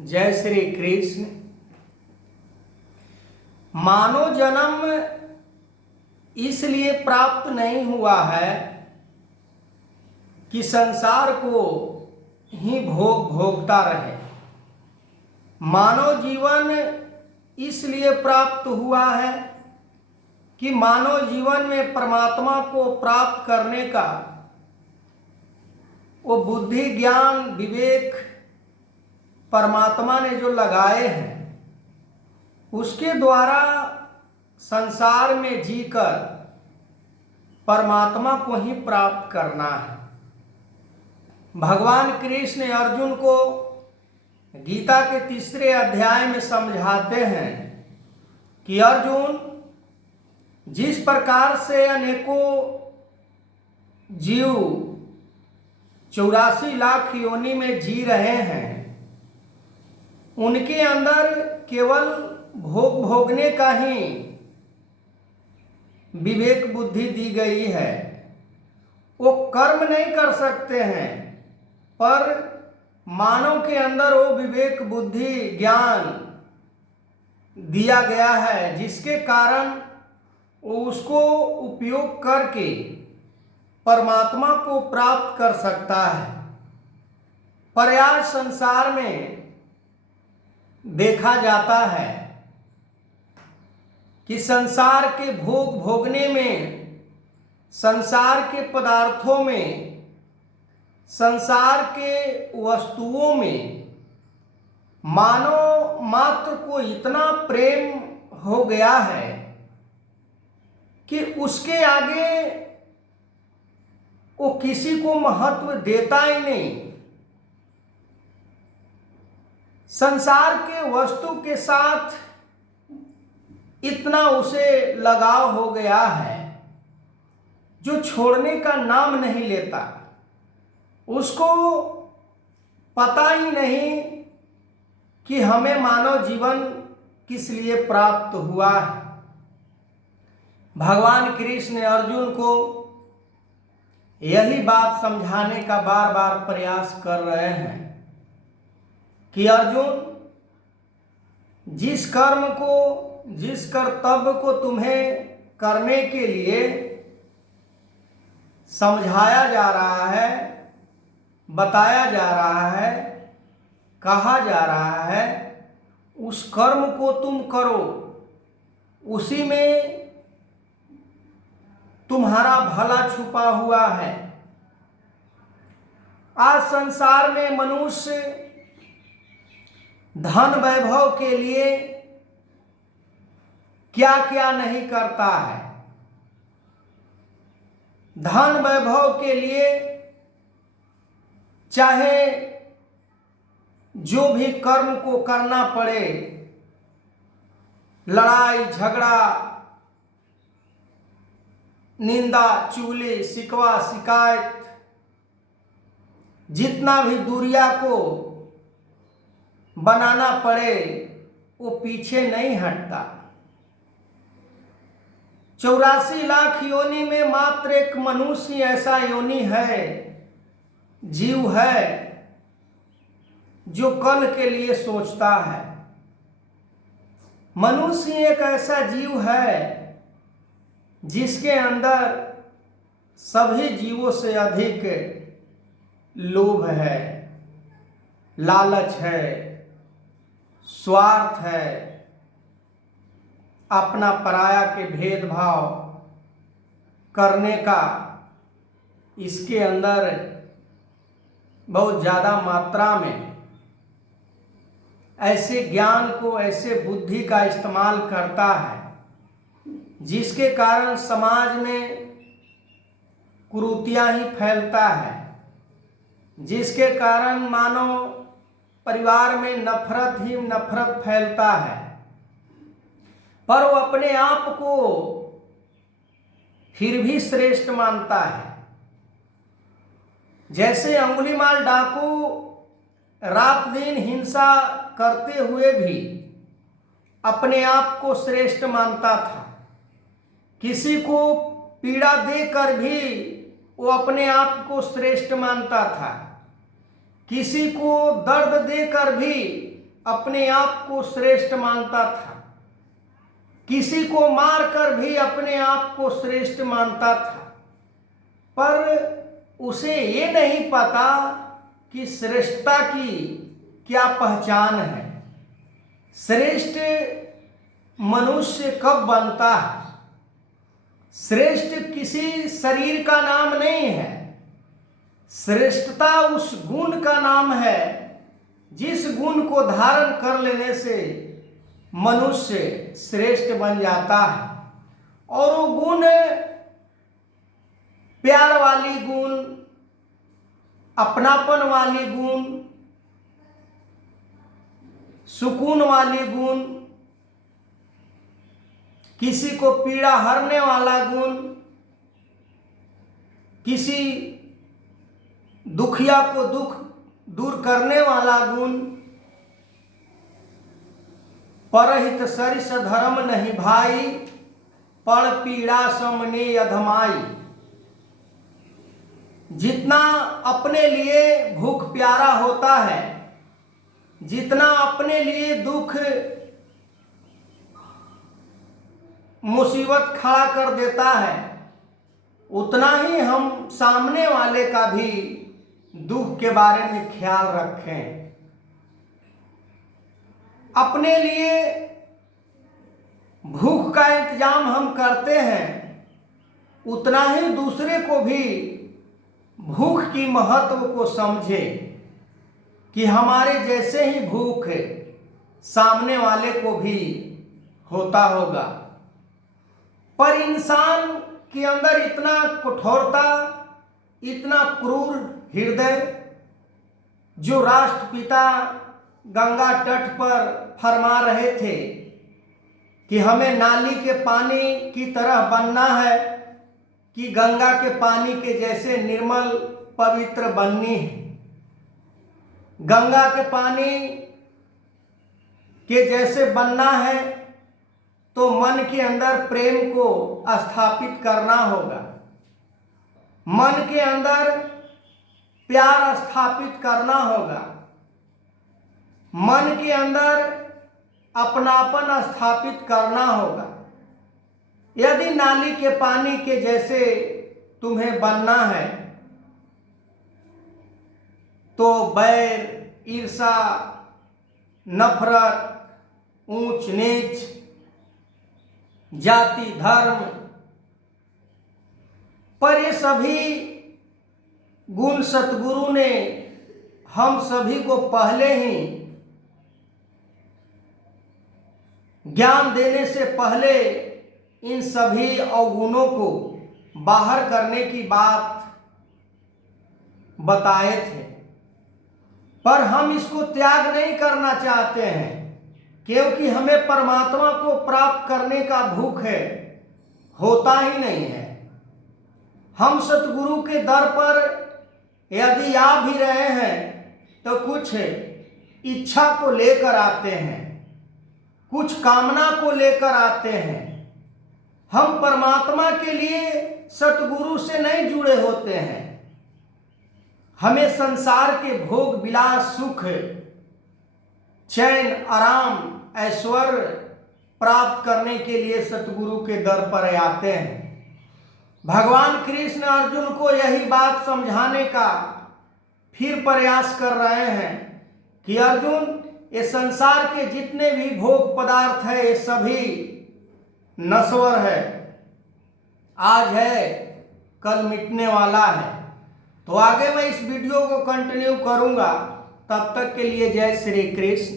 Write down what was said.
जय श्री कृष्ण। मानव जन्म इसलिए प्राप्त नहीं हुआ है कि संसार को ही भोगता रहे। मानव जीवन इसलिए प्राप्त हुआ है कि मानव जीवन में परमात्मा को प्राप्त करने का वो बुद्धि ज्ञान विवेक परमात्मा ने जो लगाए हैं उसके द्वारा संसार में जीकर परमात्मा को ही प्राप्त करना है। भगवान कृष्ण अर्जुन को गीता के 3 अध्याय में समझाते हैं कि अर्जुन, जिस प्रकार से अनेकों जीव 84 लाख योनि में जी रहे हैं, उनके अंदर केवल भोगने का ही विवेक बुद्धि दी गई है। वो कर्म नहीं कर सकते हैं, पर मानव के अंदर वो विवेक बुद्धि ज्ञान दिया गया है, जिसके कारण वो उसको उपयोग करके परमात्मा को प्राप्त कर सकता है। पर आज संसार में देखा जाता है कि संसार के भोगने में, संसार के पदार्थों में, संसार के वस्तुओं में मानव मात्र को इतना प्रेम हो गया है कि उसके आगे वो किसी को महत्व देता ही नहीं। संसार के वस्तु के साथ इतना उसे लगाव हो गया है जो छोड़ने का नाम नहीं लेता। उसको पता ही नहीं कि हमें मानव जीवन किस लिए प्राप्त हुआ है। भगवान कृष्ण ने अर्जुन को यही बात समझाने का बार बार प्रयास कर रहे हैं कि अर्जुन, जिस कर्तव्य को तुम्हें करने के लिए समझाया जा रहा है, बताया जा रहा है, कहा जा रहा है, उस कर्म को तुम करो। उसी में तुम्हारा भला छुपा हुआ है। आज संसार में मनुष्य धन वैभव के लिए क्या क्या नहीं करता है। धन वैभव के लिए चाहे जो भी कर्म को करना पड़े, लड़ाई झगड़ा, निंदा चुगली शिकवा शिकायत, जितना भी दूरिया को बनाना पड़े, वो पीछे नहीं हटता। 84 लाख योनि में मात्र एक मनुष्य ऐसा योनि है, जीव है, जो कल के लिए सोचता है। मनुष्य एक ऐसा जीव है जिसके अंदर सभी जीवों से अधिक लोभ है, लालच है, स्वार्थ है, अपना पराया के भेदभाव करने का इसके अंदर बहुत ज़्यादा मात्रा में ऐसे ज्ञान को, ऐसे बुद्धि का इस्तेमाल करता है, जिसके कारण समाज में कुरीतियां ही फैलता है, जिसके कारण मानव परिवार में नफरत ही नफरत फैलता है। पर वो अपने आप को फिर भी श्रेष्ठ मानता है। जैसे अंगुलीमाल डाकू रात दिन हिंसा करते हुए भी अपने आप को श्रेष्ठ मानता था। किसी को पीड़ा देकर भी वो अपने आप को श्रेष्ठ मानता था। किसी को दर्द देकर भी अपने आप को श्रेष्ठ मानता था, किसी को मारकर भी अपने आप को श्रेष्ठ मानता था, पर उसे ये नहीं पता कि श्रेष्ठता की क्या पहचान है। श्रेष्ठ मनुष्य कब बनता है? श्रेष्ठ किसी शरीर का नाम नहीं है, श्रेष्ठता उस गुण का नाम है जिस गुण को धारण कर लेने से मनुष्य श्रेष्ठ बन जाता है। और वो गुण प्यार वाली गुण, अपनापन वाली गुण, सुकून वाली गुण, किसी को पीड़ा हरने वाला गुण, किसी दुखिया को दुख दूर करने वाला गुण, परहित सरिस धर्म नहीं भाई, पड़ पीड़ा समने अधमाई। जितना अपने लिए भूख प्यारा होता है, जितना अपने लिए दुख मुसीबत खड़ा कर देता है, उतना ही हम सामने वाले का भी दुख के बारे में ख्याल रखें। अपने लिए भूख का इंतजाम हम करते हैं, उतना ही दूसरे को भी भूख की महत्व को समझे कि हमारे जैसे ही भूख सामने वाले को भी होता होगा। पर इंसान के अंदर इतना कठोरता, इतना क्रूर हृदय, जो राष्ट्रपिता गंगा तट पर फरमा रहे थे कि हमें नाली के पानी की तरह बनना है, कि गंगा के पानी के जैसे निर्मल पवित्र बननी है। गंगा के पानी के जैसे बनना है तो मन के अंदर प्रेम को स्थापित करना होगा, मन के अंदर प्यार स्थापित करना होगा, मन के अंदर अपनापन स्थापित करना होगा। यदि नाली के पानी के जैसे तुम्हें बनना है तो बैर, ईर्षा, नफरत, ऊंच नीच, जाति, धर्म, पर ये सभी गुण सतगुरु ने हम सभी को पहले ही ज्ञान देने से पहले इन सभी अवगुणों को बाहर करने की बात बताए थे। पर हम इसको त्याग नहीं करना चाहते हैं, क्योंकि हमें परमात्मा को प्राप्त करने का भूख है, होता ही नहीं है। हम सतगुरु के दर पर यदि आ भी रहे हैं तो कुछ इच्छा को लेकर आते हैं, कुछ कामना को लेकर आते हैं। हम परमात्मा के लिए सतगुरु से नहीं जुड़े होते हैं। हमें संसार के भोग विलास, सुख, चैन, आराम, ऐश्वर्य प्राप्त करने के लिए सतगुरु के दर पर आते हैं। भगवान कृष्ण अर्जुन को यही बात समझाने का फिर प्रयास कर रहे हैं कि अर्जुन, ये संसार के जितने भी भोग पदार्थ है ये सभी नश्वर है, आज है कल मिटने वाला है। तो आगे मैं इस वीडियो को कंटिन्यू करूंगा। तब तक के लिए जय श्री कृष्ण।